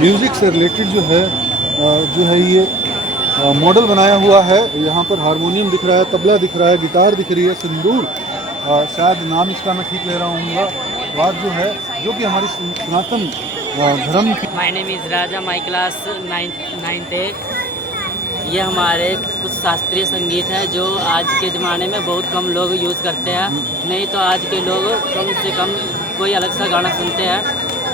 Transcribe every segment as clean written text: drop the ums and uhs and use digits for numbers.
Music से related जो है ये मॉडल बनाया हुआ है। यहाँ पर हारमोनियम दिख रहा है, तबला दिख रहा है, गिटार दिख रही है, सिंदूर, शायद नाम इसका मैं ठीक ले रहा हूँ, बात जो है जो कि हमारी सनातन धर्म की। My name is Raja, my class 9th A। ये हमारे कुछ शास्त्रीय संगीत है जो आज के ज़माने में बहुत कम लोग यूज़ करते हैं। नहीं तो आज के लोग कम से कम कोई अलग सा गाना सुनते हैं।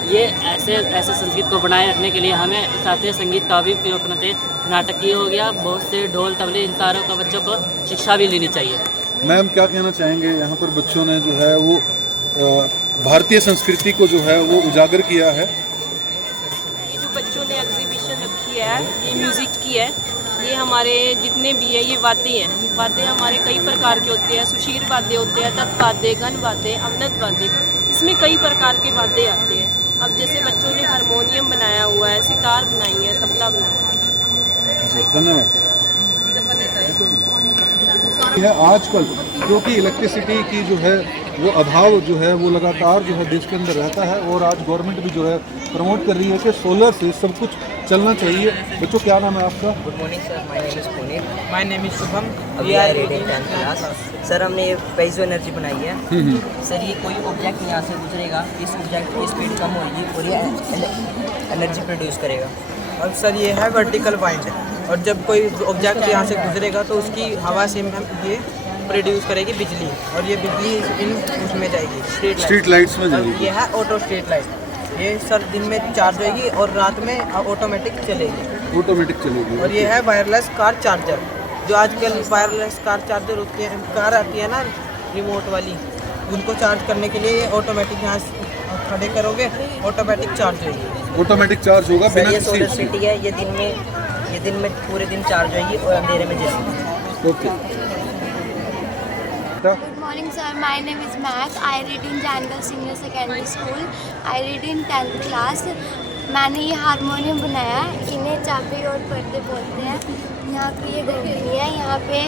ये ऐसे संगीत को बनाए रखने के लिए हमें शास्त्रीय संगीत का भी प्रयोग करना चाहिए। नाटकीय हो गया, बहुत से ढोल तबले, इन सारों का बच्चों को शिक्षा भी लेनी चाहिए। मैम क्या कहना चाहेंगे, यहाँ पर बच्चों ने जो है वो भारतीय संस्कृति को जो है वो उजागर किया है। ये जो बच्चों ने एग्जीबिशन रखी है ये म्यूज़िक की है। ये हमारे जितने भी है ये वाद्य हैं। वाद्य हमारे कई प्रकार के होते हैं। सुशीर वाद्य होते हैं, तत्वाद्य, घन वाद्य, अवनत वाद्य, इसमें कई प्रकार के वाद्य आते हैं। अब जैसे बच्चों ने हारमोनियम बनाया हुआ है, सितार बनाई है, तबला बनाया है। धन्यवाद। आजकल क्योंकि इलेक्ट्रिसिटी की जो है वो अभाव जो है वो लगातार जो है देश के अंदर रहता है, और आज गवर्नमेंट भी जो है प्रमोट कर रही है कि सोलर से सब कुछ चलना चाहिए। बच्चों क्या नाम है आपका? Good morning sir, my name is Punit. My name is Shubham. We are reading 10th class. Sir हमने ये पाइजो एनर्जी बनाई है। सर ये कोई ऑब्जेक्ट यहाँ से गुजरेगा, इस ऑब्जेक्ट की स्पीड कम होगी और ये एनर्जी प्रोड्यूस करेगा। और सर ये है वर्टिकल पॉइंट, और जब कोई ऑब्जेक्ट यहाँ से गुजरेगा तो उसकी हवा से ये प्रोड्यूस करेगी बिजली, और ये बिजली इन उसमें जाएगी स्ट्रीट लाइट्स में जाएगी। ये है ऑटो स्ट्रीट लाइट। ये सर दिन में चार्ज होगी और रात में ऑटोमेटिक चलेगी। और ये है वायरलेस कार चार्जर, जो आजकल वायरलेस कार चार्जर होती है, कार आती है ना रिमोट वाली, उनको चार्ज करने के लिए ये ऑटोमेटिक यहाँ खड़े करोगे ऑटोमेटिक चार्ज होगी। ऑटोमेटिक चार्ज होगा बिना ये किसी सोलर सिटी है। ये दिन में पूरे दिन चार्ज होगी और अंधेरे में जलेगी। Okay. Good morning sir, my name is Mac. I read in Jangal Senior Secondary School. I read in 10th class. मैंने ये हारमोनियम बनाया है। इन्हें चाबी और पर्दे बोलते हैं। यहाँ की ये घंटी है, यहाँ पे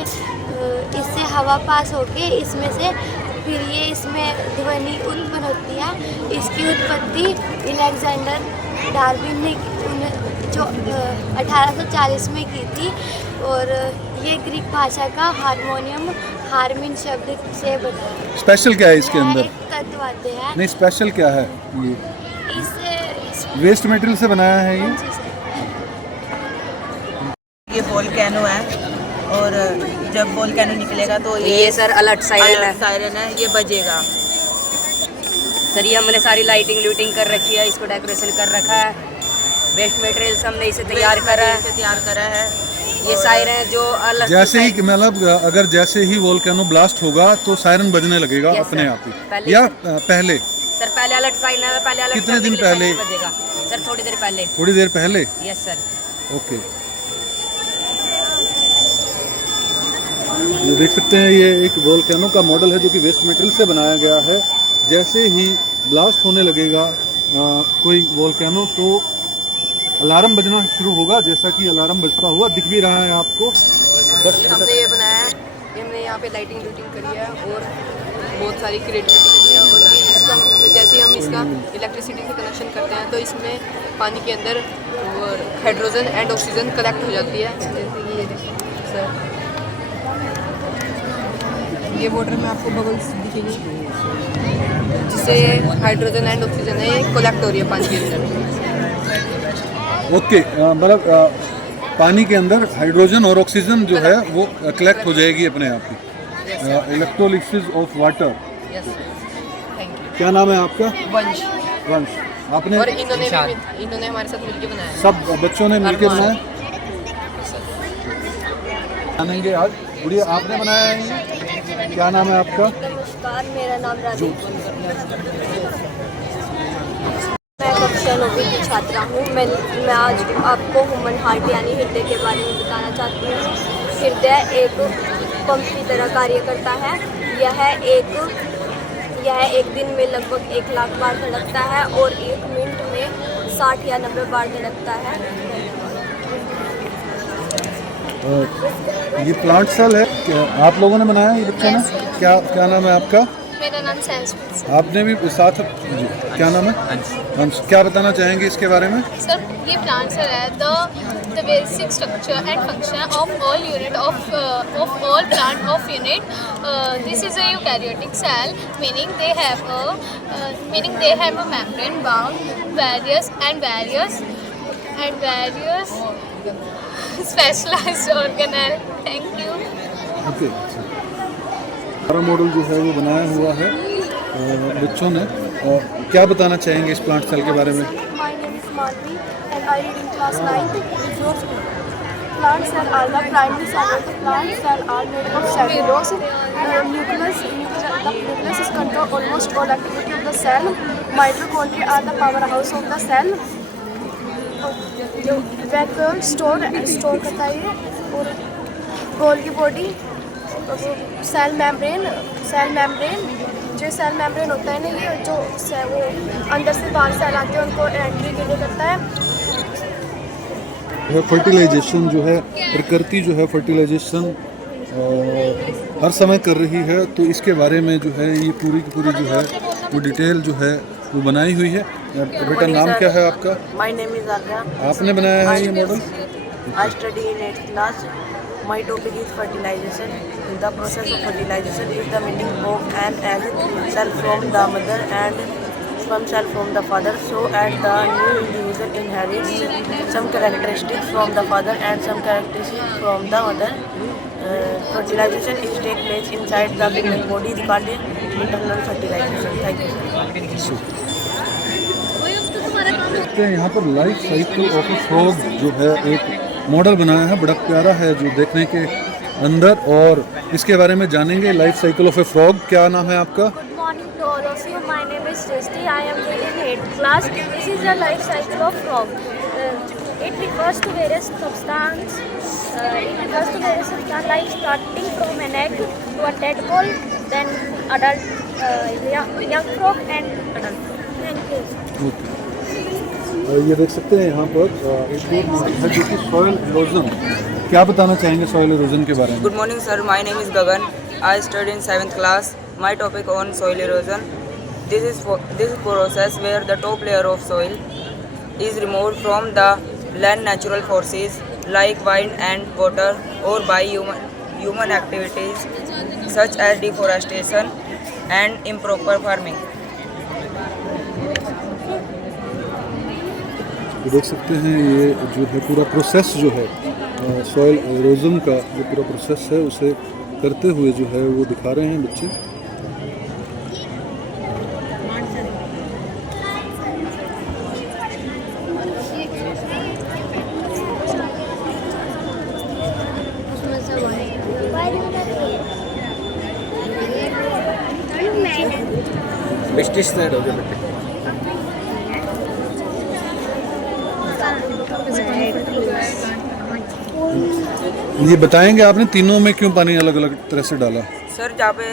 इससे हवा पास होके इसमें से फिर ये इसमें ध्वनि उत्पन्न होती है। इसकी उत्पत्ति अलेक्जेंडर डार्विन ने जो 1840 में की थी, और ये ग्रीक भाषा का हारमोनियम हारमिन शब्द से बना है। स्पेशल क्या है इसके अंदर? एक तत्वाद्य है। नहीं, स्पेशल क्या है? ये इस वेस्ट मटेरियल से बनाया है ये। ये वोल्केनो है, और जब वोल्केनो निकलेगा तो ये सर अलर्ट सायरन है, ये बजेगा। सर ये हमने सारी लाइटिंग लूटिंग कर रखी है, इसको डेकोरेशन कर रखा है। वेस्ट मटेरियल से हमने इसे तैयार करा है। ये सायरन जो अलग जैसे ही मतलब अगर जैसे ही वोल्केनो ब्लास्ट होगा तो सायरन बजने लगेगा अपने आप ही, या पहले? सर पहले अलर्ट साइन है, पहले अलर्ट। कितने दिन पहले? सर थोड़ी देर पहले। थोड़ी देर पहले? Yes sir. ओके। ये देख सकते हैं, ये एक वोल्केनो का मॉडल है जो कि वेस्ट मटेरियल से बनाया गया है। जैसे ही ब्लास्ट होने लगेगा कोई वोल्केनो तो अलार्म बजना शुरू होगा, जैसा कि अलार्म बजता हुआ दिख भी रहा है आपको। हमने ये बनाया है, हमने यहाँ पे लाइटिंग लूटिंग करी है और बहुत सारी क्रिएटिविटी करी है। और ये इसका मतलब जैसे हम इसका इलेक्ट्रिसिटी से कनेक्शन करते हैं तो इसमें पानी के अंदर हाइड्रोजन एंड ऑक्सीजन कलेक्ट हो जाती है। जैसे ये सर ये वाटर में आपको बबल्स दिखेंगे, जिससे हाइड्रोजन एंड ऑक्सीजन है ये कलेक्ट हो रही है पानी के अंदर। ओके, मतलब पानी के अंदर हाइड्रोजन और ऑक्सीजन जो है वो कलेक्ट हो जाएगी अपने आप ही। Electrolysis of water. क्या नाम है आपका? वंश। आपने और इन्होंने हमारे साथ मिलकर बनाया। सब बच्चों ने मिलकर बनाया। आनेंगे आज गुड़िया, आपने बनाया है ये? क्या नाम है आपका? नमस्कार, मेरा नाम राजीव। मैं कक्षा 9वीं की छात्रा हूँ। मैं आज आपको ह्यूमन हार्ट यानी हृदय के बारे में बताना चाहती हूँ। हृदय एक पंप की तरह कार्य करता है। यह एक दिन में लगभग 1 लाख बार धड़कता है और 1 मिनट में 60 या 90 बार धड़कता है। ये प्लांट सेल है, आप लोगों ने बनाया ये बच्चों ने? क्या नाम है आपका? मेरा नाम संस्कृत सर। आपने भी साथ जी, क्या नाम है? अंश। क्या बताना चाहेंगे इसके बारे में? सर ये प्लांट्स है the basic structure and function of all unit of all plant of unit. This is a eukaryotic cell meaning they have a membrane bound various specialized organelle। Thank you. Okay, हमारा model जो है वो बनाया हुआ है बच्चों ने। और क्या बताना चाहेंगे इस प्लांट सेल के बारे में? My name is Malvi and I read in class 9th. So, plant cell are the primary cell of the plant cell are made of cellulose. The nucleus is control almost all activity of the cell. Mitochondria are the powerhouse of the cell. जो vacuole store करता है और Golgi body cell membrane जो cell membrane होता है ना, ये जो वो अंदर से बाहर सेल आते हैं उनको एंट्री के लिए करता है। फर्टिलाइजेशन जो है प्रकृति जो है फर्टिलाइजेशन हर समय कर रही है, तो इसके बारे में जो है ये पूरी की पूरी जो है वो डिटेल जो है वो बनाई हुई है। बेटा नाम क्या है आपका? My name is Arya. आपने बनाया है ये model? I study in 8th class. My topic is fertilization. The process of fertilization is the meaning of an egg cell from the mother and sperm cell from the father, so as the new individual inherits some characteristics from the father and some characteristics from the mother. Fertilization is take place inside the female body called internal fertilization. Thank you. देखते हैं यहाँ पर life cycle of A frog जो है एक model बनाया है, बड़ा प्यारा है जो देखने के अंदर, और इसके बारे में जानेंगे। Life cycle of A frog, क्या नाम है आपका? Good morning to all of you. My name is Srishti. I am in 8th class. This is the life cycle of frog. It refers to various substance. Like starting from an egg to a tadpole, then adult, young frog and adult. Thank you. ये देख सकते हैं यहाँ पर एक और model है जो कि सॉइल इरोजन। क्या बताना चाहेंगे सॉइल इरोजन के बारे में? Good morning, sir. My name is Gagan. I study in 7th class. My topic on soil erosion. This is process where the top layer of soil is removed from the land natural forces like wind and water, or by human activities such as deforestation and improper farming. तो देख सकते हैं ये जो है पूरा process जो है सॉइल इरोजन का जो पूरा प्रोसेस है उसे करते हुए जो है वो दिखा रहे हैं बच्चे। पेस्टिसाइड हो गया बेटे। ये बताएंगे आपने तीनों में क्यों पानी अलग अलग तरह से डाला? सर जहाँ पे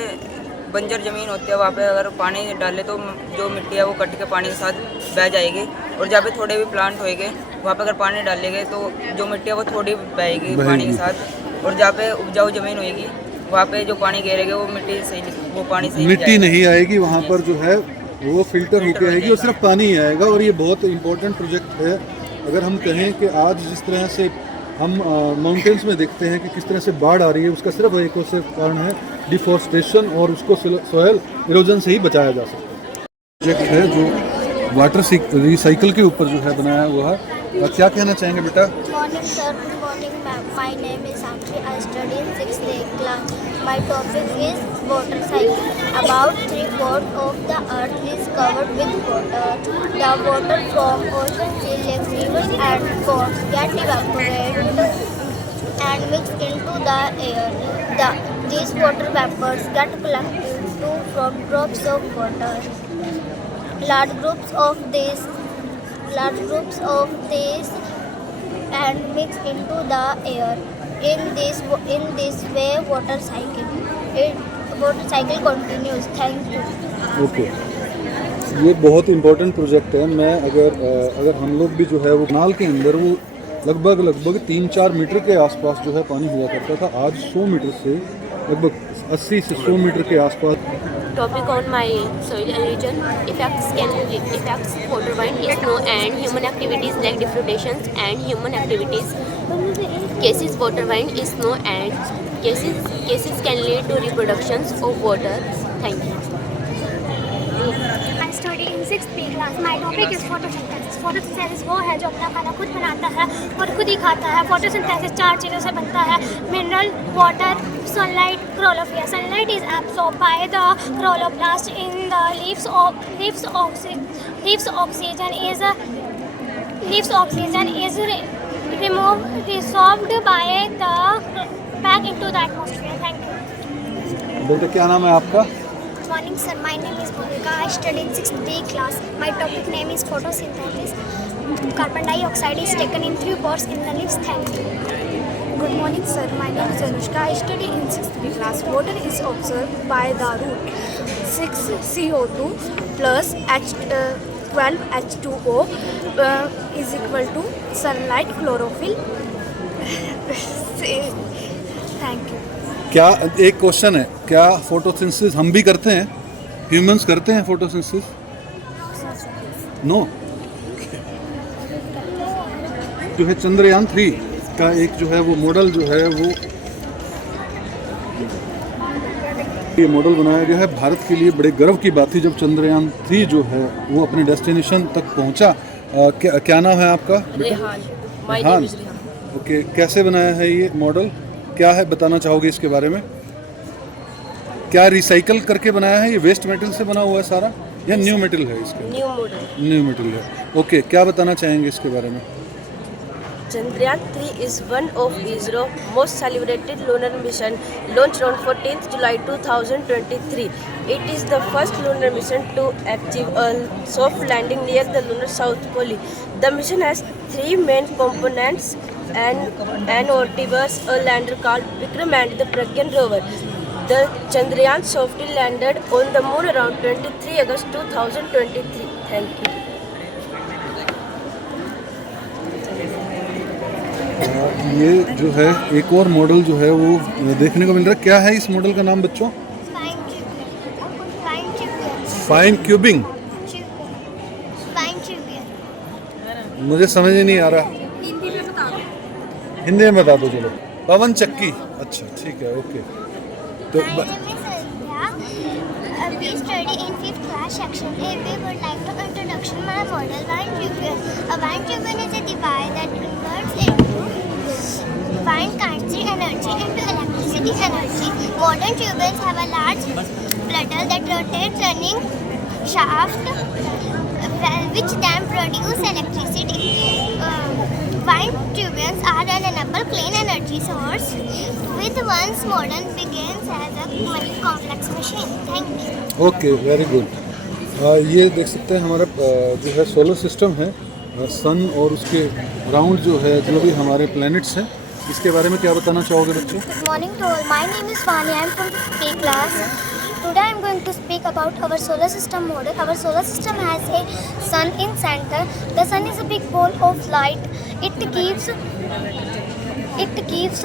बंजर ज़मीन होती है वहाँ पे अगर पानी डाले तो जो मिट्टी है वो कट के पानी के साथ बह जाएगी, और जहाँ पे थोड़े भी प्लांट होएंगे वहाँ पे अगर पानी डालेंगे तो जो मिट्टी है वो थोड़ी बहेगी पानी के साथ, और जहाँ पे उपजाऊ ज़मीन होएगी वहाँ पे जो पानी गिरेगा वो मिट्टी सही, वो पानी सही मिट्टी नहीं आएगी वहाँ पर, जो है वो फिल्टर होके आएगी और सिर्फ पानी ही आएगा। और ये बहुत इंपॉर्टेंट प्रोजेक्ट है। अगर हम कहें कि आज जिस तरह से हम माउंटेन्स में देखते हैं कि किस तरह से बाढ़ आ रही है, उसका सिर्फ एक और सिर्फ कारण है डिफॉरेस्टेशन, और उसको सॉयल इरोजन से ही बचाया जा सकता है। प्रोजेक्ट है जो वाटर रिसाइकल के ऊपर जो है बनाया हुआ है। क्या कहना चाहेंगे बेटा? Good morning sir, good morning ma'am. My name is Sakshi. I study in 6th class. My topic is water cycle. About 3/4 of the earth is covered with water. The water from ocean, sea, lakes, rivers and ponds get evaporated and mixed into the air. These water vapors get collected from drops of water. Large groups of these and mix into the air. In this way, water cycle continues. Thank you. Okay, ये बहुत important project है। मैं अगर हम लोग भी जो है वो नाल के अंदर वो लगभग 3-4 मीटर के आसपास जो है पानी हुआ करता था, आज 100 मीटर से लगभग 80 से 100 मीटर के आसपास topic on my soil erosion affects water wind is no and human activities like deforestation and human activities cases water wind is no and cases can lead to reproductions of water. Thank you. I study in 6th B class. My topic is photosynthesis. Photosynthesis वो है जो अपना खाना खुद बनाता है और खुद ही खाता है. Photosynthesis 4 चीज़ों से बनता है: mineral, water, sunlight, chlorophyll. Sunlight is absorbed by the chloroplast in the leaves. Leaves oxygen is resolved by the back into the atmosphere. Thank you. बेटा क्या नाम है आपका? Good morning, sir. My name is Monica. I study in 6th B class. My topic name is photosynthesis. Carbon dioxide is taken in 3 parts in the leaves. Thank you. Good morning, sir. My name is Anushka. I study in 6th B class. Water is absorbed by the root. 6 CO2 plus 12 H2O is equal to sunlight, chlorophyll. Thank you. क्या एक question है, क्या photosynthesis हम भी करते हैं? Humans करते हैं फोटोसिंथेसिस? नो। जो है चंद्रयान 3 का एक जो है वो मॉडल जो है वो ये मॉडल बनाया गया है। भारत के लिए बड़े गर्व की बात थी जब चंद्रयान 3 जो है वो अपने डेस्टिनेशन तक पहुंचा। क्या नाम है आपका? रेहान। ओके, कैसे बनाया है ये मॉडल? क्या है बताना चाहोगे इसके बारे में? क्या रिसाइकल करके बनाया है? ये वेस्ट मेटल से बना हुआ है सारा या न्यू मेटल है इसके? न्यू मेटल है। ओके, क्या बताना चाहेंगे इसके बारे में? Chandrayaan 3 is one of ISRO's most celebrated lunar mission, launched on 14th July 2023. It is the first lunar mission to achieve a soft landing near the lunar south pole. The mission has 3 main components: an orbiverse, a lander called Vikram, and the Pragyan rover. The Chandrayaan softly landed on the moon around 23 August 2023. Thank you. ये जो है एक और model जो है वो देखने को मिल रहा है। क्या है इस मॉडल का नाम बच्चों? Fine cubing. मुझे समझ ही नहीं आ रहा। हिंदी में बता दो चलो। पवन चक्की। अच्छा ठीक है, ओके। तो we study in 5th class section A. We would like to introduction my model wind turbine. A wind turbine is a device that converts into wind kinetic energy into electricity energy. Modern turbines have a large bladder that rotates running shaft, which then produce electricity. Wind turbines are an enable clean energy source. With once modern begins as a complex machine. Thank you. Okay, very good. ये देख सकते हैं हमारा जो है solar system है, सन और उसके अराउंड जो है जो भी हमारे प्लैनेट्स हैं, इसके बारे में क्या बताना चाहोगे बच्चों? Good morning to all. My name is Vani. I am from P class. Today I am going to speak about our solar system model. Our solar system has a sun in center. The sun is a big ball of light. It gives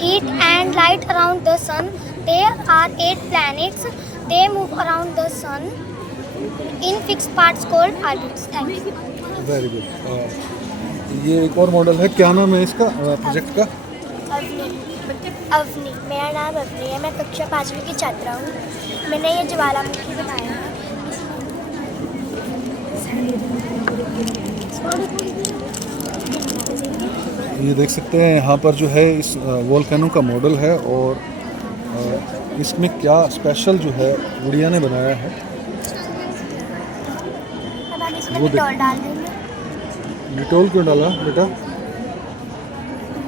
heat and light around the sun. There are 8 planets. They move around the sun in fixed parts called orbits. Thank you. Very good. ये एक और model है, क्या नाम है इसका project का? अवनी। मेरा नाम अवनी है। मैं कक्षा 5वीं की छात्रा हूँ। मैंने ये ज्वालामुखी बनाया है। ये देख सकते हैं यहाँ पर जो है इस वोल्केनो का मॉडल है और इसमें क्या स्पेशल जो है गुड़िया ने बनाया है वो डिटॉल डाल देंगे। डिटॉल क्यों डाला बेटा?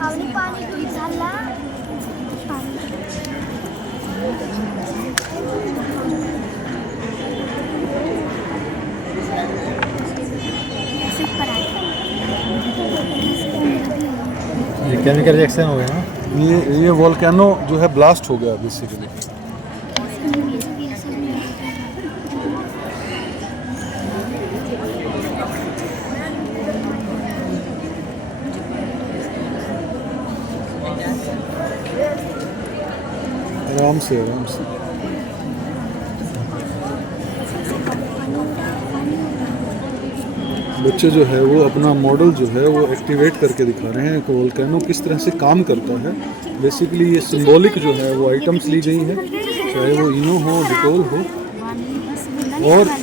अवनी पानी डाला। ये केमिकल रिएक्शन हो गया ना? ये वोल्केनो जो है ब्लास्ट हो गया बेसिकली। आराम से आराम से। बच्चे जो है वो अपना मॉडल जो है वो एक्टिवेट करके दिखा रहे हैं कि वोल्केनो किस तरह से काम करता है। बेसिकली ये सिंबॉलिक जो है वो आइटम्स ली गई हैं, चाहे वो इनो हो, डिटोल हो, और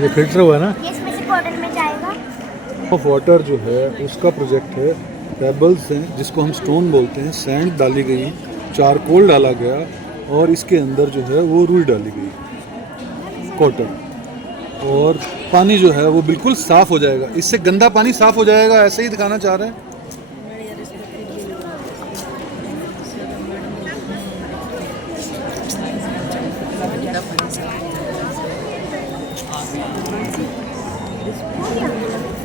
ये फिल्टर हुआ ना, ये इसमें से बॉटल में जाएगा। ऑफ वाटर जो है उसका प्रोजेक्ट है। पेबल्स हैं जिसको हम स्टोन बोलते हैं, सैंड डाली गई, चारकोल डाला गया और इसके अंदर जो है वो रुई डाली गई, कॉटन, और पानी जो है वो बिल्कुल साफ़ हो जाएगा। इससे गंदा पानी साफ़ हो जाएगा, ऐसे ही दिखाना चाह रहे हैं।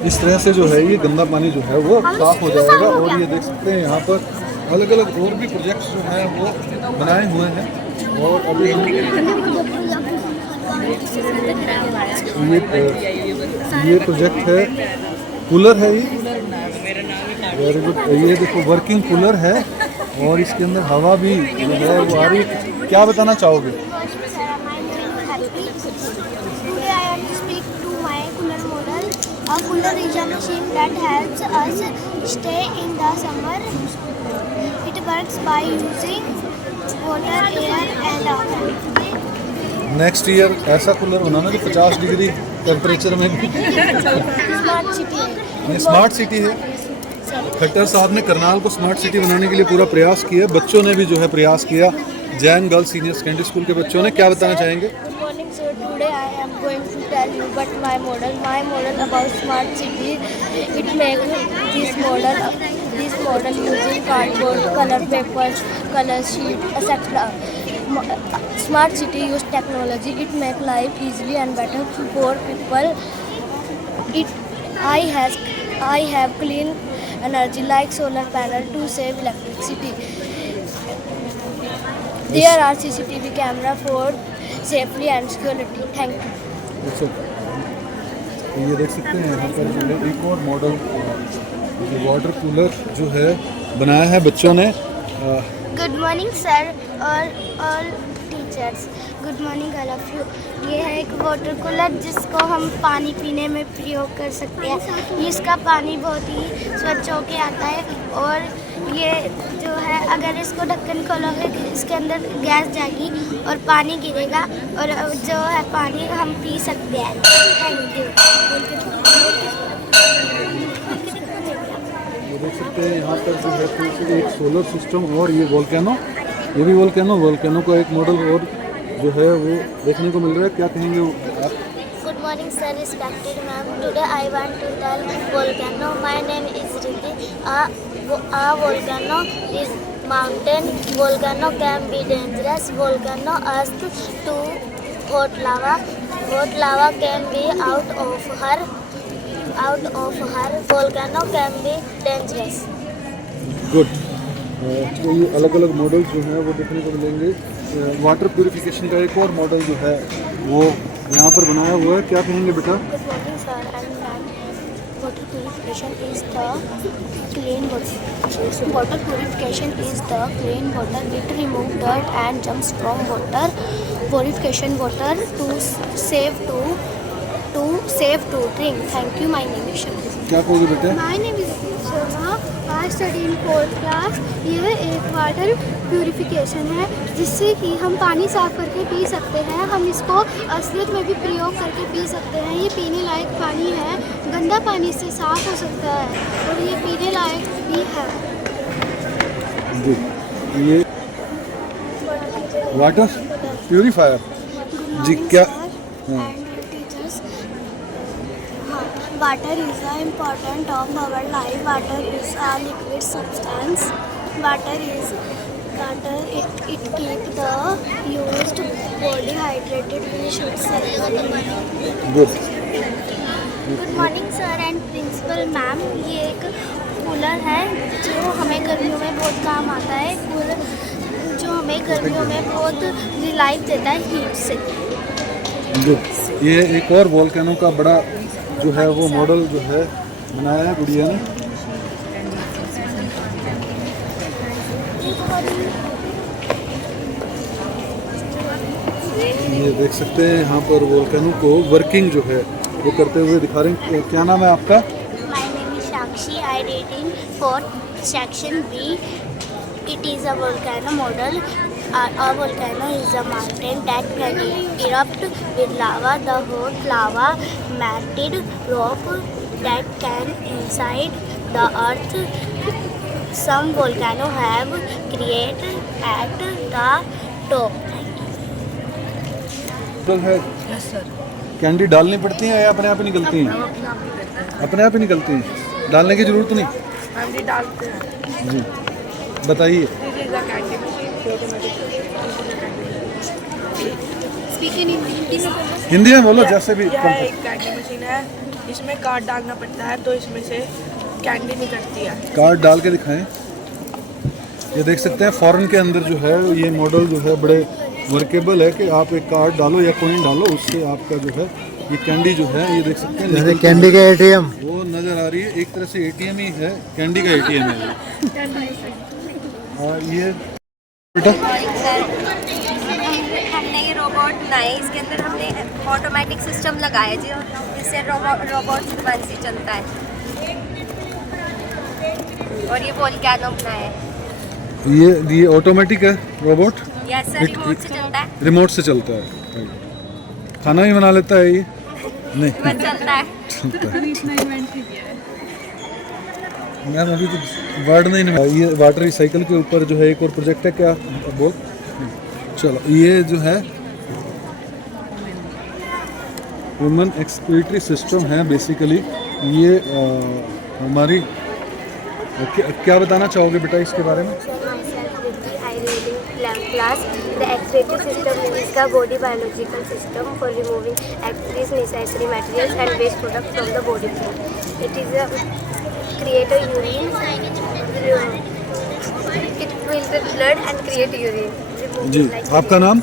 इस तरह से जो है ये गंदा पानी जो है वो साफ़ हो जाएगा। और ये देख सकते हैं यहाँ पर अलग अलग और भी प्रोजेक्ट्स जो हैं वो बनाए हुए हैं। और अभी ये प्रोजेक्ट है, कूलर है, ये वेरी गुड। ये देखो वर्किंग कूलर है और इसके अंदर हवा भी जो है वो आ रही है। क्या बताना चाहोगे? A cooler is a machine that helps us stay in the summer. It works by using water, air and oil. Next year ऐसा कूलर बनाना जो 50 डिग्री टेम्परेचर में भी। स्मार्ट सिटी है। ये स्मार्ट सिटी है। खट्टर साहब ने करनाल को स्मार्ट सिटी बनाने के लिए पूरा प्रयास किया। बच्चों ने भी जो है प्रयास किया। Jain girls senior secondary school के बच्चों ने क्या बताना चाहेंगे? Good morning sir, today I am going to tell you about my model about smart city. It makes this model using cardboard, color papers, color sheet, etc. Smart city use technology. It make life easy and better for people. I have clean energy like solar panel to save electricity. There are CCTV camera for safety and security. Thank you. ये देख सकते हैं यहाँ पर जो है एक और मॉडल वाटर कूलर जो है बनाया है बच्चों ने। Good morning sir all teachers. Good morning all of you. ये है एक वाटर कूलर जिसको हम पानी पीने में प्रयोग कर सकते हैं। इसका पानी बहुत ही स्वच्छ होके आता है और ये जो है अगर इसको ढक्कन खोलोगे इसके अंदर गैस जाएगी और पानी गिरेगा और जो है पानी हम पी सकते हैं। Thank you. देख सकते हैं यहाँ पर जो है फिर एक सोलर सिस्टम और ये वोल्केनो, ये भी वोल्केनो का एक मॉडल और जो है वो देखने को मिल रहा है। क्या कहेंगे आप? Good morning sir, respected ma'am. Today I want to tell volcano. My name is Riddhi. A volcano is mountain. Volcano can be dangerous. Volcano asked to hot lava. Hot lava can be out of her. Volcano can be dangerous. Good. तो ये अलग अलग model जो हैं वो देखने को मिलेंगे। वाटर प्यूरिफिकेशन का एक और मॉडल जो है वो यहाँ पर बनाया हुआ है। क्या कहेंगे बेटा? Good morning sir and ma'am. Water purification is the clean water. Water purification is the clean water. It removes dirt and germs from water. Purification water to save to drink. Thank you. My name is Shakti. क्या कहोगे बेटे? My name is Sharma. I study in 4th class. यह एक water purification है जिससे कि हम पानी साफ़ करके पी सकते हैं। हम इसको असलियत में भी प्रयोग करके पी सकते हैं। ये पीने लायक पानी है, गंदा पानी से साफ़ हो सकता है और ये पीने लायक भी है। ये वाटर प्यूरीफायर जी क्या? Water is an important of our life. Water is a liquid substance. It keep the used body hydrated. We should save it. Good. Good morning sir and principal ma'am. ये एक cooler है जो हमें गर्मियों में बहुत काम आता है। कूलर जो हमें गर्मियों में बहुत रिलाइफ देता है हीट से। गुड। ये एक और वोल्केनो का बड़ा जो है वो मॉडल जो है बनाया है गुड़िया ने। ये देख सकते हैं यहाँ पर वोल्केनो को वर्किंग जो है वो करते हुए दिखा रहे हैं। क्या नाम है आपका? My name is Sakshi. I read in 4th section B. It is a volcano model. A volcano is a mountain that can erupt with lava. The hot lava melted rock that can inside the earth. Some volcanoes have created at the top. है candy डालनी पड़ती है या अपने आप ही निकलती हैं? अपने आप ही निकलती हैं, डालने की जरूरत नहीं? हम भी डालते हैं जी बताइए। हिंदी में बोलो जैसे भी। यह एक कैंडी मशीन है, इसमें कार्ड डालना पड़ता है तो इसमें से कैंडी निकलती है। कार्ड डाल के दिखाएं। ये देख सकते हैं फॉरेन के अंदर जो है ये मॉडल जो है बड़े वर्केबल है कि आप एक कार्ड डालो या कॉइन डालो, उससे आपका जो है ये कैंडी जो है ये देख सकते हैं कैंडी का एटीएम वो नज़र आ रही है। एक तरह से एटीएम ही है, कैंडी का एटीएम है। और ये बेटा हमने ये रोबोट बनाए, इसके अंदर हमने ऑटोमेटिक सिस्टम लगाया जी, जिससे रोबोट से चलता है। और ये वोल्केनो बनाया है। ये ऑटोमेटिक है रोबोट? यस सर, रिमोट से चलता है। रिमोट से चलता है। खाना भी बना लेता है ये? नहीं बस चलता है। मैम अभी तो वर्ड नहीं, ये वाटर रिसाइकल के ऊपर जो है एक और प्रोजेक्ट है क्या बोल? चलो ये जो है ह्यूमन एक्सक्रीटरी सिस्टम है बेसिकली। ये हमारी क्या बताना चाहोगे बेटा इसके बारे में? Class. The excretory system is the body biological system for removing excrete necessary materials and waste products from the body flow. It is a create a urine. It filter blood and create urine. जी आपका नाम?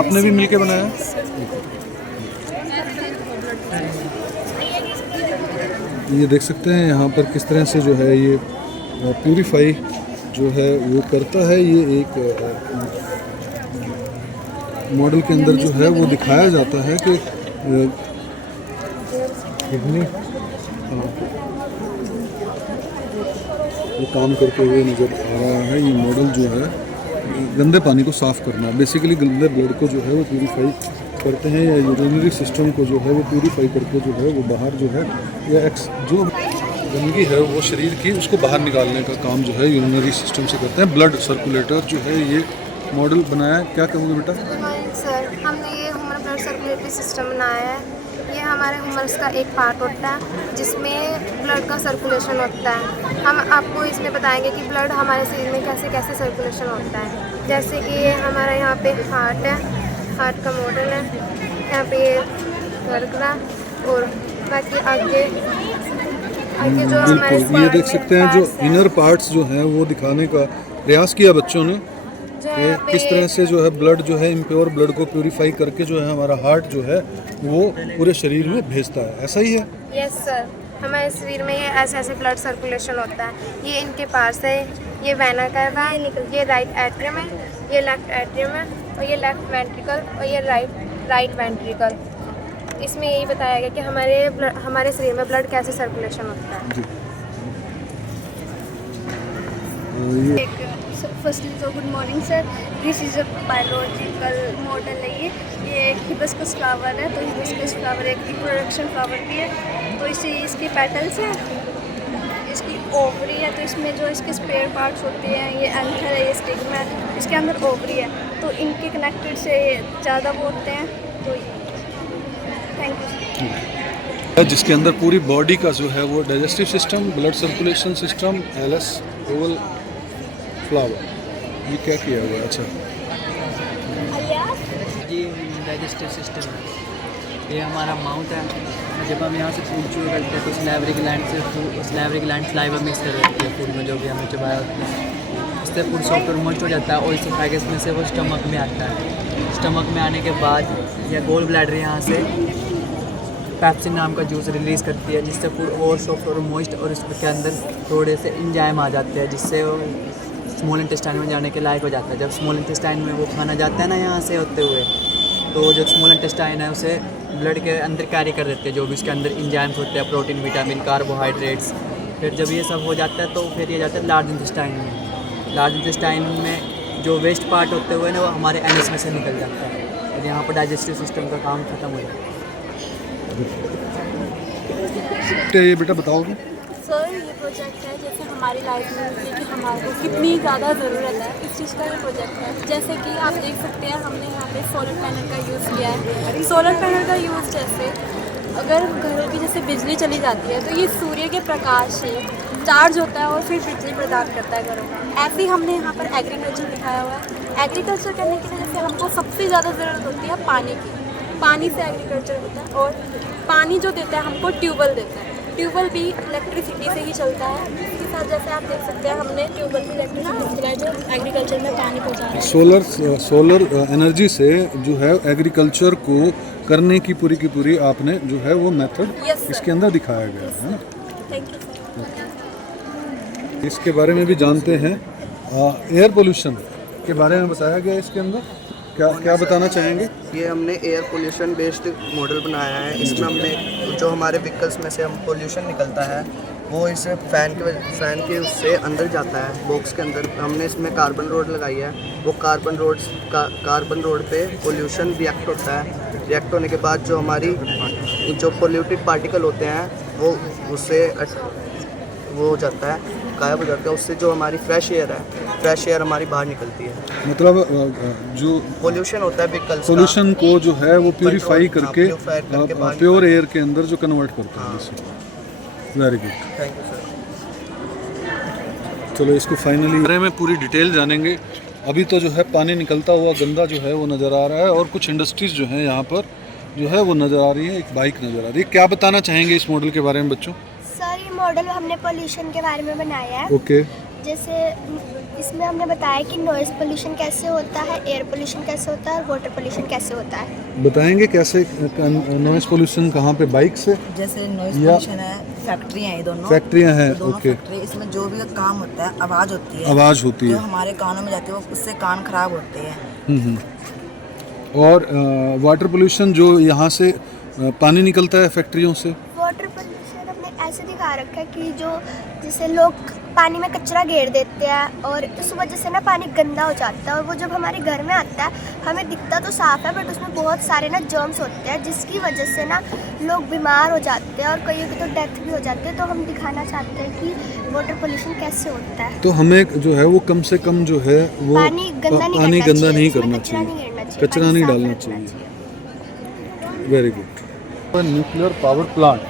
आपने भी मिलके बनाया? ये देख सकते हैं यहाँ पर किस तरह से जो है ये प्यूरीफाई जो है वो करता है। ये एक मॉडल के अंदर जो है वो दिखाया जाता है कि कितनी वो काम करते हुए नज़र आ रहा है। ये मॉडल जो है गंदे पानी को साफ़ करना, बेसिकली गंदे ब्लड को जो है वो प्यूरीफाई करते हैं या यूरिनरी सिस्टम को जो है वो प्यूरीफाई करके जो है वो बाहर जो है या जो गंदगी है वो शरीर की उसको बाहर निकालने का काम जो है यूरिनरी सिस्टम से करते हैं। ब्लड सर्कुलेटर जो है ये मॉडल बनाया है। क्या कहोगे बेटा? सर हमने ये ह्यूमन ब्लड सर्कुलेटरी सिस्टम बनाया है। ये हमारे ह्यूमन्स का एक पार्ट होता है जिसमें ब्लड का सर्कुलेशन होता है। हम आपको इसमें बताएंगे कि ब्लड हमारे शरीर में कैसे कैसे सर्कुलेशन होता है। जैसे कि हमारा यहाँ पे हार्ट है, हार्ट का मॉडल है, यहाँ पे गर्गरा और बाकी आगे जो हमारे ये देख सकते हैं जो इनर पार्ट्स जो हैं वो दिखाने का प्रयास किया बच्चों ने कि किस तरह से जो है ब्लड जो है इम्प्योर ब्लड को प्यूरिफाई करके जो है हमारा हार्ट जो है वो पूरे शरीर में भेजता है। ऐसा ही है? यस सर, हमारे शरीर में ये ऐसे ऐसे ब्लड सर्कुलेशन होता है। ये इनके पास है, ये वेना कर्वा है, ये राइट एट्रियम है, ये लेफ्ट एट्रियम है और ये लेफ्ट वेंट्रिकल और ये राइट वेंट्रिकल। इसमें यही बताया गया कि हमारे शरीर में ब्लड कैसे सर्कुलेशन होता है। फर्स्टली तो good morning sir, this is a biological model है। ये एक हिबिस्कस फ्लावर है, तो हिबिस्कस फ्लावर एक रिप्रोडक्शन फ्लावर भी है। तो इसके पेटल्स हैं, इसकी ओवरी है, तो इसमें जो इसके स्पेयर पार्ट्स होते हैं ये एंथर है, ये स्टिग्मा है, इसके अंदर ओवरी है, तो इनके कनेक्टेड से ज़्यादा वो होते हैं। तो थैंक यू। जिसके अंदर पूरी बॉडी का जो है वो digestive system, blood circulation system, LS Oval flower, ये क्या किया हुआ है? अच्छा ये डाइजेस्टिव सिस्टम है, ये हमारा माउथ है। जब हम यहाँ से फूड चू करते हैं तो स्लैवरी ग्लैंड सलाइवा मिक्स कर देती है फूड में, जो भी हमें चबाया होता है। उससे फूड सॉफ्ट और मोइस्ट हो जाता है और इसोफेगस में से वो स्टमक में आता है। स्टमक में आने के बाद या गोल ब्लैडर यहाँ से पेप्सिन नाम का जूस रिलीज़ करती है, जिससे फूड और सॉफ्ट और मॉइस्ट और इसके अंदर थोड़े से इंजाइम आ जाते हैं, जिससे वो स्मॉल इंटेस्टाइन में जाने के लायक हो जाता है। जब स्मॉल इंटेस्टाइन में वो खाना जाता है ना यहाँ से होते हुए, तो जो स्मॉल इंटेस्टाइन है उसे ब्लड के अंदर कैरी कर देते हैं, जो भी उसके अंदर इंजाइम्स होते हैं, प्रोटीन, विटामिन, कार्बोहाइड्रेट्स। फिर जब ये सब हो जाता है तो फिर ये जाता है लार्ज इंटेस्टाइन में। लार्ज इंटेस्टाइन में जो वेस्ट पार्ट होते हुए ना वो हमारे एनएस में से निकल जाता है, और यहाँ पर डाइजेस्टिव सिस्टम का काम खत्म हो जाता है। ये बेटा बताओगे? सर ये प्रोजेक्ट है जैसे हमारी लाइफ में म्यूज़िक की हमारे को कितनी ज़्यादा ज़रूरत है, इस चीज़ का ये प्रोजेक्ट है। जैसे कि आप देख सकते हैं हमने यहाँ पे सोलर पैनल का यूज़ किया है। सोलर पैनल का यूज़ जैसे अगर घरों की जैसे बिजली चली जाती है तो ये सूर्य के प्रकाश से चार्ज होता है और फिर बिजली प्रदान करता है घरों में। ऐसे ही हमने यहाँ पर एग्रीकल्चर दिखाया हुआ है। एग्रीकल्चर करने के लिए जैसे हमको सबसे ज़्यादा ज़रूरत होती है पानी की, पानी से एग्रीकल्चर होता है। और पानी जो देता है हमको ट्यूबवेल देता है। ट्यूबवेल भी इलेक्ट्रिसिटी से ही चलता है। इसके साथ जैसे आप देख सकते हैं हमने ट्यूबवेल भी इलेक्ट्रिसिटी चलाया जो एग्रीकल्चर में पानी पहुँचा रहा है। सोलर एनर्जी से जो है एग्रीकल्चर को करने की पूरी आपने जो है वो मेथड इसके अंदर दिखाया गया है ना। Thank you sir. इसके बारे में भी जानते हैं। एयर पोल्यूशन के बारे में बताया गया इसके अंदर, क्या बताना चाहेंगे? ये हमने एयर पोल्यूशन बेस्ड मॉडल बनाया है। इसमें हमने जो हमारे व्हीकल्स में से हम पोल्यूशन निकलता है वो इस फैन के उससे अंदर जाता है बॉक्स के अंदर। हमने इसमें कार्बन रोड लगाई है। वो कार्बन रोड पे पोल्यूशन रिएक्ट होता है। रिएक्ट होने के बाद जो हमारी जो पोल्यूटेड पार्टिकल होते हैं वो उससे वो हो जाता है, गायब हो जाता है। उससे जो हमारी फ्रेश एयर हमारी बाहर निकलती है। मतलब जो पोल्यूशन होता है व्हीकल्स पोल्यूशन को जो है वो प्योरीफाई करके प्योर एयर के अंदर जो कन्वर्ट करता है। Very good, thank you sir. चलो इसको फाइनली बारे में पूरी डिटेल जानेंगे। अभी तो जो है पानी निकलता हुआ गंदा जो है वो नज़र आ रहा है, और कुछ इंडस्ट्रीज़ जो है यहाँ पर जो है वो नज़र आ रही है। एक बाइक नज़र आ रही है। क्या बताना चाहेंगे इस मॉडल के बारे में बच्चों? सर ये मॉडल हमने पोल्यूशन के बारे में बनाया है। ओके। जैसे इसमें हमने बताया कि नॉइज़ पोल्यूशन कैसे होता है, एयर पोल्यूशन कैसे होता है और वाटर पोल्यूशन कैसे होता है। बताएंगे कैसे नॉइज़ पोल्यूशन कहाँ पे? बाइक से? जैसे नॉइज़ पोल्यूशन है, फैक्ट्रियाँ हैं, ये दोनों फैक्ट्रियाँ हैं। ओके। इसमें जो भी काम होता है आवाज़ होती है, जो हमारे कानों में जाती है वो उससे कान खराब होते हैं। और वाटर पोल्यूशन जो यहाँ से पानी निकलता है फैक्ट्रियों से। वाटर पोल्यूशन हमने ऐसे दिखा रखा है कि जो जैसे लोग पानी में कचरा घेर देते हैं और उस वजह से ना पानी गंदा हो जाता है, और वो जब हमारे घर में आता है हमें दिखता तो साफ़ है बट उसमें बहुत सारे ना जर्म्स होते हैं, जिसकी वजह से ना लोग बीमार हो जाते हैं और कईयों की तो डेथ भी हो जाती है। तो हम दिखाना चाहते हैं कि वाटर पोल्यूशन कैसे होता है। तो हमें जो है वो कम से कम जो है वो पानी गंदा नहीं करना चाहिए, कचरा नहीं डालना चाहिए। Very good. Nuclear power plant,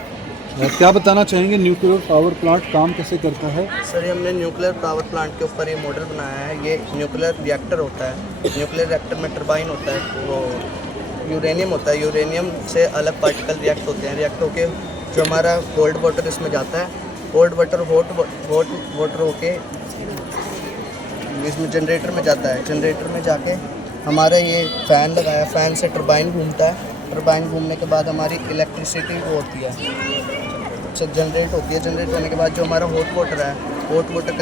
क्या बताना चाहेंगे? न्यूक्लियर पावर प्लांट काम कैसे करता है? सर हमने न्यूक्लियर पावर प्लांट के ऊपर ये मॉडल बनाया है। ये न्यूक्लियर रिएक्टर होता है। न्यूक्लियर रिएक्टर में टरबाइन होता है, वो यूरेनियम होता है। यूरेनियम से अलग पार्टिकल रिएक्ट होते हैं। रिएक्ट होके जो हमारा कोल्ड वाटर इसमें जाता है, कोल्ड वाटर हॉट वाटर होके इसमें जनरेटर में जाता है। जनरेटर में जाके हमारा ये फ़ैन लगाया, फ़ैन से टरबाइन घूमता है। टरबाइन घूमने के बाद हमारी इलेक्ट्रिसिटी वो होती है, जनरेट होती है। जनरेट होने के बाद जो हमारा हॉट वाटर है, हॉट वाटर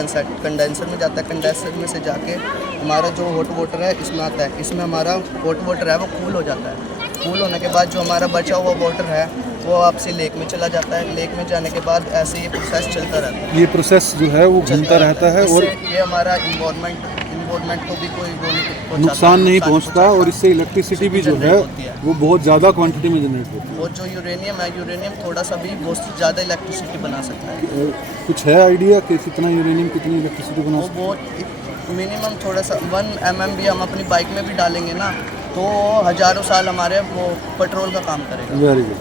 कंडेंसर में जाता है। कंडेंसर में से जाके हमारा जो हॉट वाटर है इसमें आता है। इसमें हमारा हॉट वाटर है वो कूल हो जाता है। कूल होने के बाद जो हमारा बचा हुआ वाटर है वो आपसे लेक में चला जाता है। लेक में जाने के बाद ऐसे ये प्रोसेस चलता रहता है। ये प्रोसेस जो है वो घूमता रहता है और ये हमारा इन्वायरमेंट को भी कोई नुकसान नहीं पहुंचता, और इससे इलेक्ट्रिसिटी भी जो है वो बहुत ज़्यादा क्वांटिटी में जनरेट होती है। और जो यूरेनियम है, यूरेनियम थोड़ा सा भी बहुत ज़्यादा इलेक्ट्रिसिटी बना सकता है। कुछ है आइडिया कि कितना यूरेनियम कितनी इलेक्ट्रिसिटी बना सकता है? वो बहुत मिनिमम थोड़ा सा 1 mm भी हम अपनी बाइक में भी डालेंगे ना तो हज़ारों साल हमारे वो पेट्रोल का काम करेगा। Very good.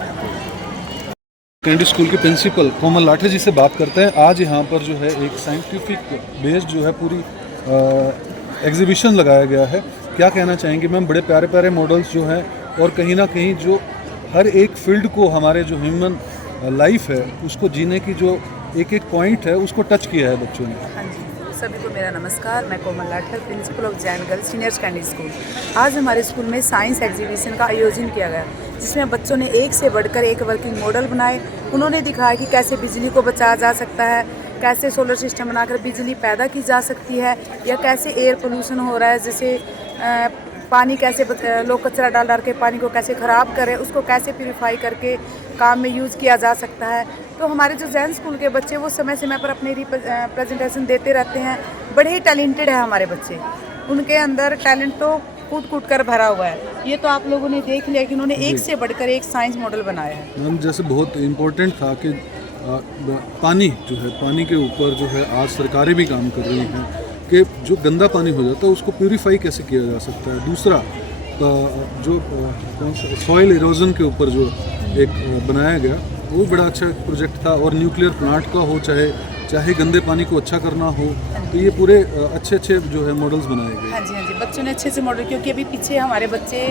कैंडी स्कूल के प्रिंसिपल कोमल लाठे जी से बात करते हैं। आज यहाँ पर जो है एक साइंटिफिक बेस्ड जो है पूरी एग्जीबिशन लगाया गया है। क्या कहना चाहेंगे मैम? बड़े प्यारे प्यारे मॉडल्स जो हैं और कहीं ना कहीं जो हर एक फील्ड को, हमारे जो ह्यूमन लाइफ है उसको जीने की जो एक एक पॉइंट है उसको टच किया है बच्चों ने। हाँ जी, सभी को मेरा नमस्कार। मैं Komal Lathar, principal of Jain girls senior secondary school. आज हमारे स्कूल में साइंस एग्जीबिशन का आयोजन किया गया। जिसमें बच्चों ने एक से बढ़कर एक वर्किंग मॉडल बनाए। उन्होंने दिखाया कि कैसे बिजली को बचाया जा सकता है, कैसे सोलर सिस्टम बनाकर बिजली पैदा की जा सकती है, या कैसे एयर पोल्यूशन हो रहा है, जैसे पानी कैसे लोग कचरा डाल डाल के पानी को कैसे ख़राब करें, उसको कैसे प्यूरीफाई करके काम में यूज़ किया जा सकता है। तो हमारे जो जैन स्कूल के बच्चे वो समय समय पर अपने प्रेजेंटेशन देते रहते हैं। बड़े ही टैलेंटेड है हमारे बच्चे, उनके अंदर टैलेंट तो कूट कूट कर भरा हुआ है। ये तो आप लोगों ने देख लिया कि उन्होंने एक से बढ़कर एक साइंस मॉडल बनाया है। मैम जैसे बहुत इम्पोर्टेंट था कि पानी जो है, पानी के ऊपर जो है आज सरकारें भी काम कर रही हैं कि जो गंदा पानी हो जाता है उसको प्यूरीफाई कैसे किया जा सकता है। दूसरा जो सॉइल इरोजन के ऊपर जो एक बनाया गया वो बड़ा अच्छा प्रोजेक्ट था। और न्यूक्लियर प्लांट का हो, चाहे गंदे पानी को अच्छा करना हो, तो ये पूरे अच्छे जो है मॉडल्स बनाए गए। हाँ जी, बच्चों ने अच्छे से मॉडल, क्योंकि अभी पीछे हमारे बच्चे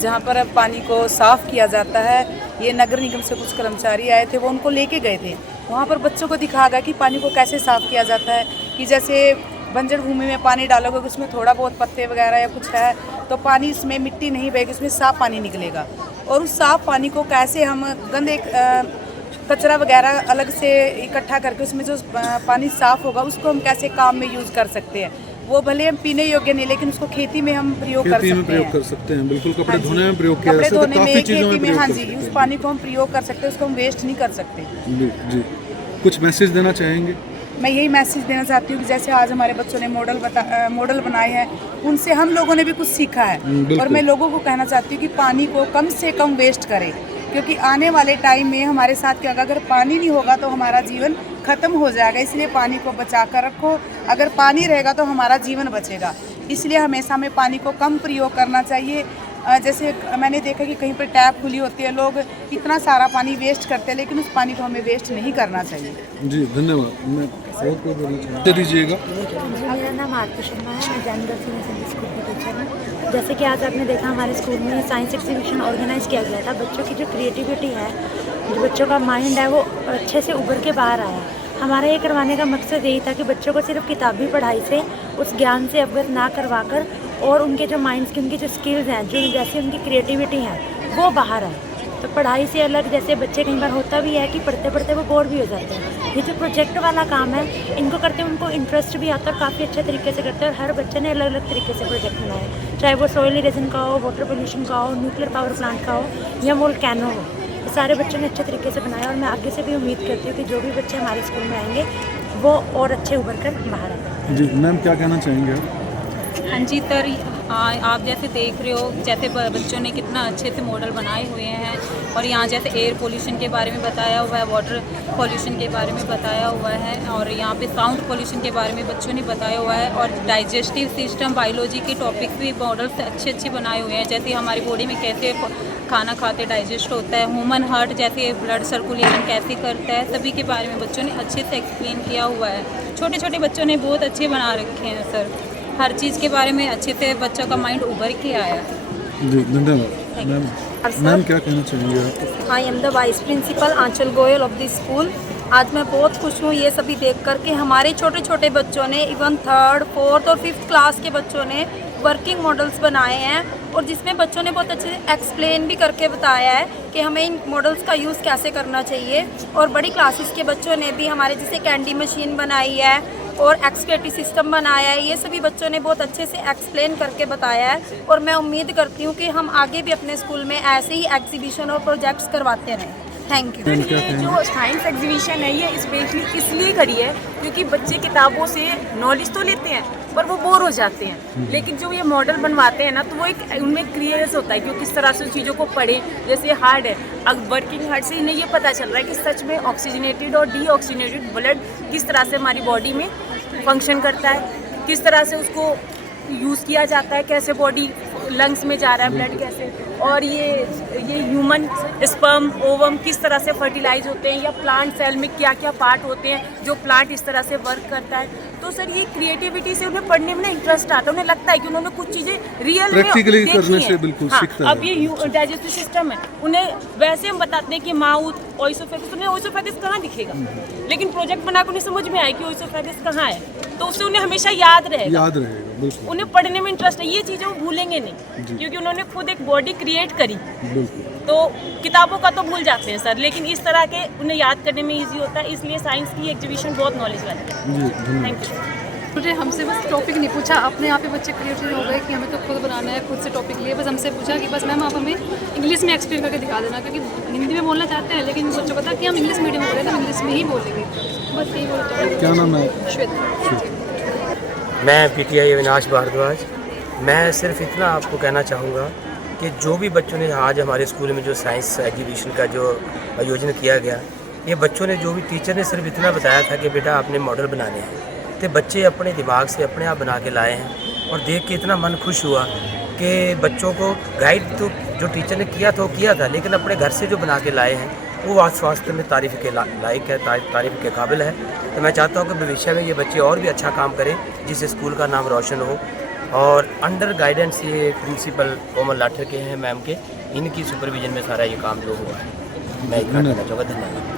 जहाँ पर पानी को साफ़ किया जाता है, ये नगर निगम से कुछ कर्मचारी आए थे, वो उनको लेके गए थे। वहाँ पर बच्चों को दिखाया गया कि पानी को कैसे साफ़ किया जाता है, कि जैसे बंजर भूमि में पानी डालोगे उसमें थोड़ा बहुत पत्ते वगैरह या कुछ है तो पानी इसमें मिट्टी नहीं बहेगी, उसमें साफ़ पानी निकलेगा। और उस साफ़ पानी को कैसे हम गंदे कचरा वगैरह अलग से इकट्ठा करके उसमें जो पानी साफ़ होगा उसको हम कैसे काम में यूज़ कर सकते हैं। वो भले हम पीने योग्य नहीं, लेकिन उसको खेती में हम प्रयोग कर सकते हैं। बिल्कुल, कपड़े धोने में प्रयोग किया जा कपड़े सकता है, धोने में, खेती में। हाँ जी, सकते उस हैं। पानी को हम प्रयोग कर सकते हैं, उसको हम वेस्ट नहीं कर सकते। जी, कुछ मैसेज देना चाहेंगे? मैं यही मैसेज देना चाहती हूँ कि जैसे आज हमारे बच्चों ने मॉडल बनाए हैं, उनसे हम लोगों ने भी कुछ सीखा है। और मैं लोगों को कहना चाहती हूँ कि पानी को कम से कम वेस्ट करें, क्योंकि आने वाले टाइम में हमारे साथ क्या होगा, अगर पानी नहीं होगा तो हमारा जीवन ख़त्म हो जाएगा। इसलिए पानी को बचा कर रखो, अगर पानी रहेगा तो हमारा जीवन बचेगा। इसलिए हमेशा हमें पानी को कम प्रयोग करना चाहिए। जैसे मैंने देखा कि कहीं पर टैप खुली होती है, लोग इतना सारा पानी वेस्ट करते हैं, लेकिन उस पानी को हमें वेस्ट नहीं करना चाहिए। जी धन्यवाद। मैं और कोई बोलना चाहूँगा दीजिएगा। मेरा नाम आरती शर्मा है, मैं जानगर सीनियर स्कूल की टीचर हूँ। जैसे कि आज आपने देखा हमारे स्कूल में साइंस एग्जीबिशन ऑर्गेनाइज़ किया गया था। बच्चों की जो क्रिएटिविटी है, जो बच्चों का माइंड है, वो अच्छे से उभर के बाहर आया। हमारा ये करवाने का मकसद यही था कि बच्चों को सिर्फ किताबी पढ़ाई से उस ज्ञान से अवगत ना करवा कर, और उनके जो माइंड्स की, उनकी जो स्किल्स हैं, जो जैसे उनकी क्रिएटिविटी है, वो बाहर आए। तो पढ़ाई से अलग, जैसे बच्चे कई बार होता भी है कि पढ़ते पढ़ते वो बोर भी हो जाते हैं। ये जो प्रोजेक्ट वाला काम है, इनको करते हैं उनको इंटरेस्ट भी आता है, काफ़ी अच्छे तरीके से करते हैं। और हर बच्चे ने अलग अलग तरीके से प्रोजेक्ट बनाए, चाहे वो सॉइल इरोजन का हो, वाटर पोल्यूशन का हो, न्यूक्लियर पावर प्लांट का हो, या वोल्केनो हो। सारे बच्चों ने अच्छे तरीके से बनाया। और मैं आगे से भी उम्मीद करती हूँ कि जो भी बच्चे हमारे स्कूल में आएंगे वो और अच्छे उभर कर बाहर आएंगे। जी मैम, क्या कहना चाहेंगे आप? हाँ जी, आप जैसे देख रहे हो, जैसे बच्चों ने कितना अच्छे से मॉडल बनाए हुए हैं। और यहाँ जैसे एयर पोल्यूशन के बारे में बताया हुआ है, वाटर पोल्यूशन के बारे में बताया हुआ है, और यहाँ पे साउंड पोल्यूशन के बारे में बच्चों ने बताया हुआ है। और डाइजेस्टिव सिस्टम, बायोलॉजी के टॉपिक्स भी मॉडल्स अच्छे बनाए हुए हैं, जैसे हमारी बॉडी में कैसे खाना खाते डाइजेस्ट होता है, ह्यूमन हार्ट जैसे ब्लड सर्कुलेशन कैसे करता है, सभी के बारे में बच्चों ने अच्छे से एक्सप्लेन किया हुआ है। छोटे छोटे बच्चों ने बहुत अच्छे बना रखे हैं सर, हर चीज़ के बारे में अच्छे से बच्चों का माइंड उभर के आया। जी धन्यवाद। मैम क्या कहना चाहेंगे आप? I am the vice principal Aanchal Goyal of the school. आज मैं बहुत खुश हूँ ये सभी देख कर के हमारे छोटे छोटे बच्चों ने, इवन 3rd, 4th और 5th क्लास के बच्चों ने वर्किंग मॉडल्स बनाए हैं, और जिसमें बच्चों ने बहुत अच्छे से एक्सप्लेन भी करके बताया है कि हमें इन मॉडल्स का यूज़ कैसे करना चाहिए। और बड़ी क्लासेस के बच्चों ने भी हमारे जैसे कैंडी मशीन बनाई है और एक्सक्रेटिव सिस्टम बनाया है, ये सभी बच्चों ने बहुत अच्छे से एक्सप्लेन करके बताया है। और मैं उम्मीद करती हूँ कि हम आगे भी अपने स्कूल में ऐसे ही एग्जीबिशन और प्रोजेक्ट्स करवाते रहें। Thank you. जो साइंस एग्जीबिशन है ये स्पेशली इसलिए करी है क्योंकि बच्चे किताबों से नॉलेज तो लेते हैं पर वो बोर हो जाते हैं, लेकिन जो ये मॉडल बनवाते हैं ना, तो वो एक उनमें क्रिएस होता है कि वो किस तरह से चीज़ों को पढ़े। जैसे हार्ट है, अब वर्किंग हार्ट से इन्हें ये पता चल रहा है कि सच में ऑक्सीजनेटेड और डीऑक्सीजनेटेड ब्लड किस तरह से हमारी बॉडी में फंक्शन करता है, किस तरह से उसको यूज़ किया जाता है, कैसे बॉडी लंग्स में जा रहा है ब्लड कैसे, और ये ह्यूमन स्पर्म ओवम किस तरह से फर्टिलाइज होते हैं, या प्लांट सेल में क्या क्या पार्ट होते हैं जो प्लांट इस तरह से वर्क करता है। तो सर ये क्रिएटिविटी से उन्हें पढ़ने में ना इंटरेस्ट आता है, उन्हें लगता है कि उन्होंने कुछ चीज़ें रियल में करने से बिल्कुल सीखता है। अब ये डाइजेस्टिव सिस्टम है, उन्हें वैसे हम बताते हैं कि माउथ ओइसोफेगस, उन्हें ओइसोफेगस कहाँ दिखेगा, लेकिन प्रोजेक्ट बनाकर उन्हें समझ में आए कि ओइसोफेगस कहाँ है, तो उससे उन्हें हमेशा याद रहेगा बिल्कुल। उन्हें पढ़ने में इंटरेस्ट है, ये चीज़ें वो भूलेंगे नहीं क्योंकि उन्होंने खुद एक बॉडी क्रिएट करी। बिल्कुल। तो किताबों का तो भूल जाते हैं सर, लेकिन इस तरह के उन्हें याद करने में ईजी होता है, इसलिए साइंस की एग्जीबिशन बहुत नॉलेज वाली है। Thank you. मुझे हमसे बस टॉपिक नहीं पूछा, अपने आप ही बच्चे क्रिएटिव हो गए कि हमें तो खुद बनाना है, खुद से टॉपिक लिए। बस हमसे पूछा कि बस मैम आप हमें इंग्लिश में एक्सप्लेन करके दिखा देना, क्योंकि हिंदी में बोलना चाहते हैं लेकिन बच्चों को पता कि हम इंग्लिश मीडियम हो रहे हैं तो इंग्लिश में ही बोलेंगे। बस यही बोलते। क्या नाम है? श्वेता। मैं PTI अविनाश भारद्वाज। मैं सिर्फ इतना आपको कहना चाहूँगा कि जो भी बच्चों ने आज हमारे स्कूल में जो साइंस एग्जीबिशन का जो आयोजन किया गया, ये बच्चों ने जो भी टीचर ने सिर्फ इतना बताया था कि बेटा आपने मॉडल बनाने हैं, तो बच्चे अपने दिमाग से अपने आप बना के लाए हैं। और देख के इतना मन खुश हुआ कि बच्चों को गाइड तो जो टीचर ने किया था लेकिन अपने घर से जो बना के लाए हैं वो वास्तव में तारीफ़ के लायक है, तारीफ़ के काबिल है। तो मैं चाहता हूँ कि भविष्य में ये बच्चे और भी अच्छा काम करें, जिससे स्कूल का नाम रोशन हो। और अंडर गाइडेंस ये प्रिंसिपल कोमल लाठर के हैं मैम के, इनकी सुपरविजन में सारा ये काम जो हुआ है। मैं इतना कहना चाहूँगा। धन्यवाद।